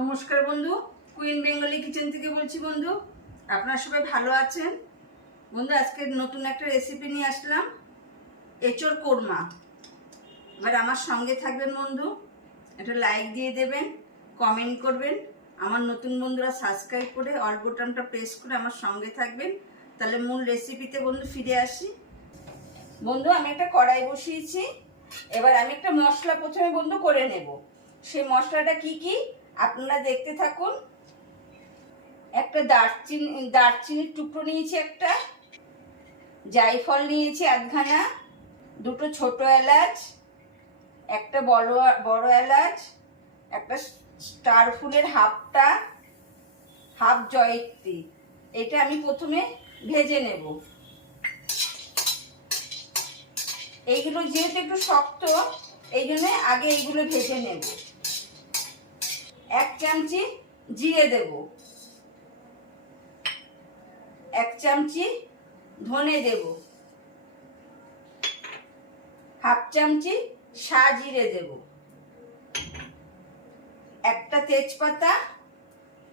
নমস্কার বন্ধু, queen Bengali kitchen থেকে বলছি বন্ধু। আপনারা সবাই ভালো আছেন বন্ধু? আজকে নতুন একটা রেসিপি নিয়ে আসলাম, এঁচোড় কোরমা। এবার আমার সঙ্গে থাকবেন বন্ধু, একটা লাইক দিয়ে দেবেন, কমেন্ট করবেন। আমার নতুন বন্ধুরা সাবস্ক্রাইব করে অল বোতামটা প্রেস করে আমার সঙ্গে থাকবেন। তাহলে মূল রেসিপিতে বন্ধু ফিরে আসি। বন্ধু, আমি একটা কড়াই বসিয়েছি। এবার আমি একটা মশলা প্রথমে বন্ধু করে নেব। সেই মশলাটা কি কি আপনারা দেখতে থাকুন। একটা দারচিনির টুকরো নিয়েছি, একটা জায়ফল নিয়েছি আধখানা, দুটো ছোট এলাচ, একটা বড় এলাচ, একটা স্টার ফুলের হাফ জয়িত্রী। এটা আমি প্রথমে ভেজে নেব। এইগুলো যেহেতু একটু শক্ত, এই জন্য আগে এইগুলো ভেজে নেব। এক চামচি জিরে দেব, এক চামচি ধনে দেব, হাফ চামচি সাজিরে দেব, একটা তেজপাতা,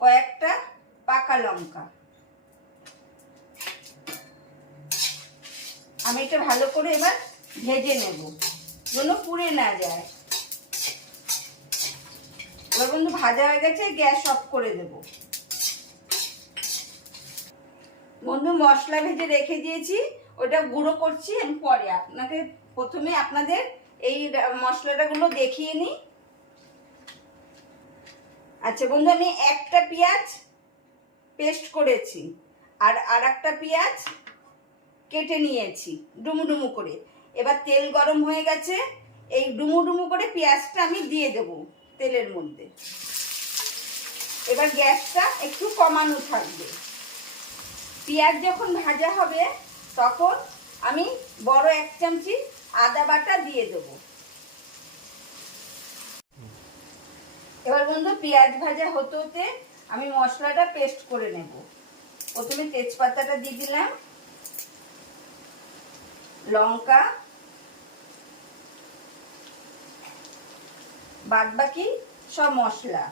কয়েকটা পাকা লঙ্কা। আমি এটা ভালো করে এবার ভেজে নেব যেন পুড়ে না যায়। এবার বন্ধু ভাজা হয়ে গেছে, গ্যাস অফ করে দেব। বন্ধু মশলা ভেজে রেখে দিয়েছি, ওটা গুঁড়ো করছি আমি পরে। প্রথমে আপনাদের এই মশলাটাগুলো দেখিয়ে নিই। আচ্ছা বন্ধু, আমি একটা পেঁয়াজ পেস্ট করেছি আর একটা পেঁয়াজ কেটে নিয়েছি ডুমু ডুমু করে। এবার তেল গরম হয়ে গেছে, এই ডুমু ডুমু করে পেঁয়াজটা আমি দিয়ে দেব তেলের মধ্যে। এবার গ্যাসটা একটু কমানো থাকবে। পেঁয়াজ যখন ভাজা হবে তখন আমি বড় এক চামচি আদা বাটা দিয়ে দেব। এবার বন্ধু পেঁয়াজ ভাজা হতে হতে আমি মশলাটা পেস্ট করে নেব। প্রথমে তেজপাতাটা দিয়ে দিলাম, লঙ্কা, বাদ বাকি সব মশলা।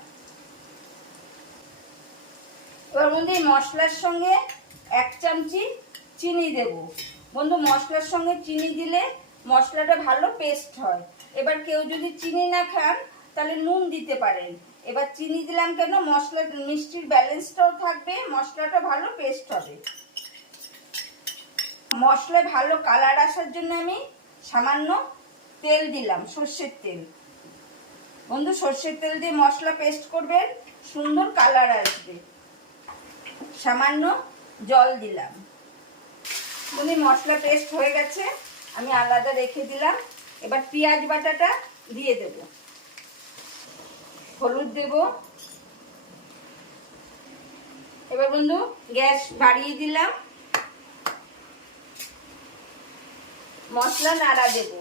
এবার বন্ধু এই মশলার সঙ্গে এক চামচি চিনি দেব। বন্ধু মশলার সঙ্গে চিনি দিলে মশলাটা ভালো পেস্ট হয়। এবার কেউ যদি চিনি না খান তাহলে নুন দিতে পারেন। এবার চিনি দিলাম কেন, মশলার মিষ্টির ব্যালেন্সটাও থাকবে, মশলাটা ভালো পেস্ট হবে। মশলায় ভালো কালার আসার জন্য আমি সামান্য তেল দিলাম, সর্ষের তেল। বন্ধু সর্ষের তেল দিয়ে মশলা পেস্ট করবেন, সুন্দর কালার আসবে। সামান্য জল দিলাম। বন্ধু মশলা পেস্ট হয়ে গেছে, আমি আলাদা রেখে দিলাম। এবার পেঁয়াজ বাটাটা দিয়ে দেব, হলুদ দেব। এবার বন্ধু গ্যাস বাড়িয়ে দিলাম, মশলা নাড়া দেব।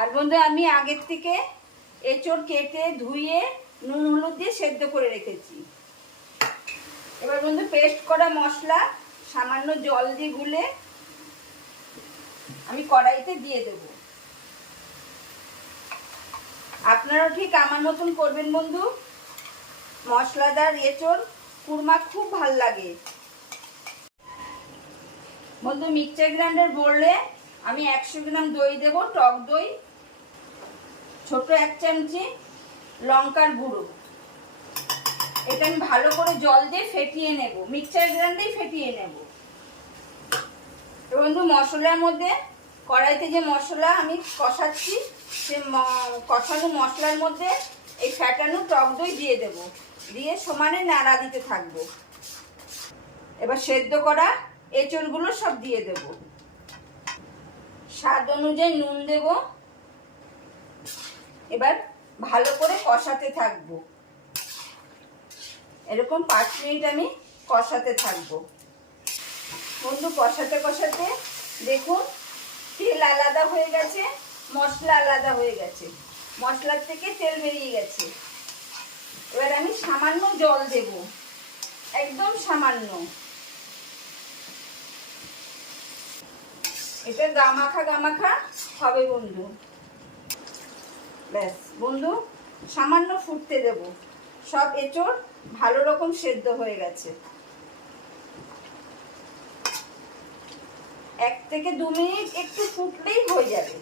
আর বন্ধু আমি আগের থেকে এঁচোড় কেটে ধুয়ে নুন হলুদ দিয়ে সেদ্ধ করে রেখেছি। এবার বন্ধু পেস্ট করা মশলা সামান্য জল দিয়ে গুলে আমি কড়াইতে দিয়ে দেব। আপনারাও ঠিক আমার মতন করবেন বন্ধু। মশলাদার এঁচোড় কুরমা খুব ভাল লাগে বন্ধু। মিক্সচার গ্রাইন্ডার বললে আমি 100 গ্রাম দই দেব, টক দই, ছোট এক চামচি লঙ্কার গুঁড়ো। এটা আমি ভালো করে জল দিয়ে ফেটিয়ে নেব, মিক্সচার গ্রাইন্ডারেই ফেটিয়ে নেব। বন্ধু মশলার মধ্যে কড়াইতে যে মশলা আমি কষাচ্ছি, সে কষানো মশলার মধ্যে এই ফ্যাটানো টক দই দিয়ে দেব, দিয়ে সমানে নাড়া দিতে থাকবো। এবার সেদ্ধ করা এঁচোড়গুলো সব দিয়ে দেব, স্বাদ অনুযায়ী নুন দেব। এবার ভালো করে কষাতে থাকবো, এরকম 5 মিনিট আমি কষাতে থাকবো। বন্ধু কষাতে কষাতে দেখুন তেল আলাদা হয়ে গেছে, মশলা আলাদা হয়ে গেছে, মশলার থেকে তেল বেরিয়ে গেছে। এবার আমি সামান্য জল দেব, একদম সামান্য। এটা গামাখা গামাখা হবে বন্ধু। ব্যাস বন্ধু সামান্য ফুটতে দেব। সব এঁচড় ভালো রকম সেদ্ধ হয়ে গেছে। 1 থেকে 2 মিনিট একটু ফুটলেই হয়ে যাবে।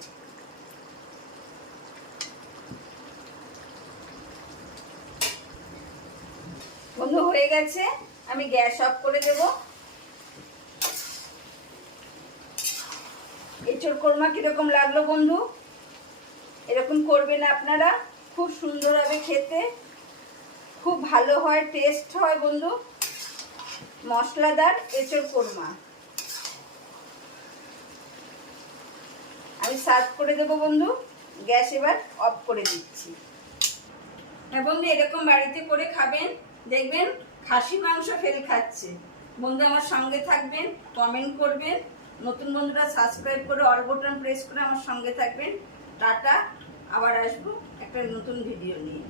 বন্ধু হয়ে গেছে, আমি গ্যাস অফ করে দেব। এঁচড় কোরমা কিরকম লাগলো বন্ধু? এরকম করবেন আপনারা, খুব সুন্দর হবে খেতে, খুব ভালো হয়, টেস্ট হয় বন্ধু। মশলাদার এঁচড় কোরমা আমি সার্ভ করে দেব বন্ধু। গ্যাস এবার অফ করে দিচ্ছি। হ্যাঁ বন্ধু, এরকম বাড়িতে করে খাবেন, দেখবেন খাসি মাংস ফেল খাচ্ছে। বন্ধু আমার সঙ্গে থাকবেন, কমেন্ট করবেন, নতুন বন্ধুরা সাবস্ক্রাইব করে অল বাটন প্রেস করে আমার সঙ্গে থাকবেন। টাটা, আবার আসবো একটা নতুন ভিডিও নিয়ে।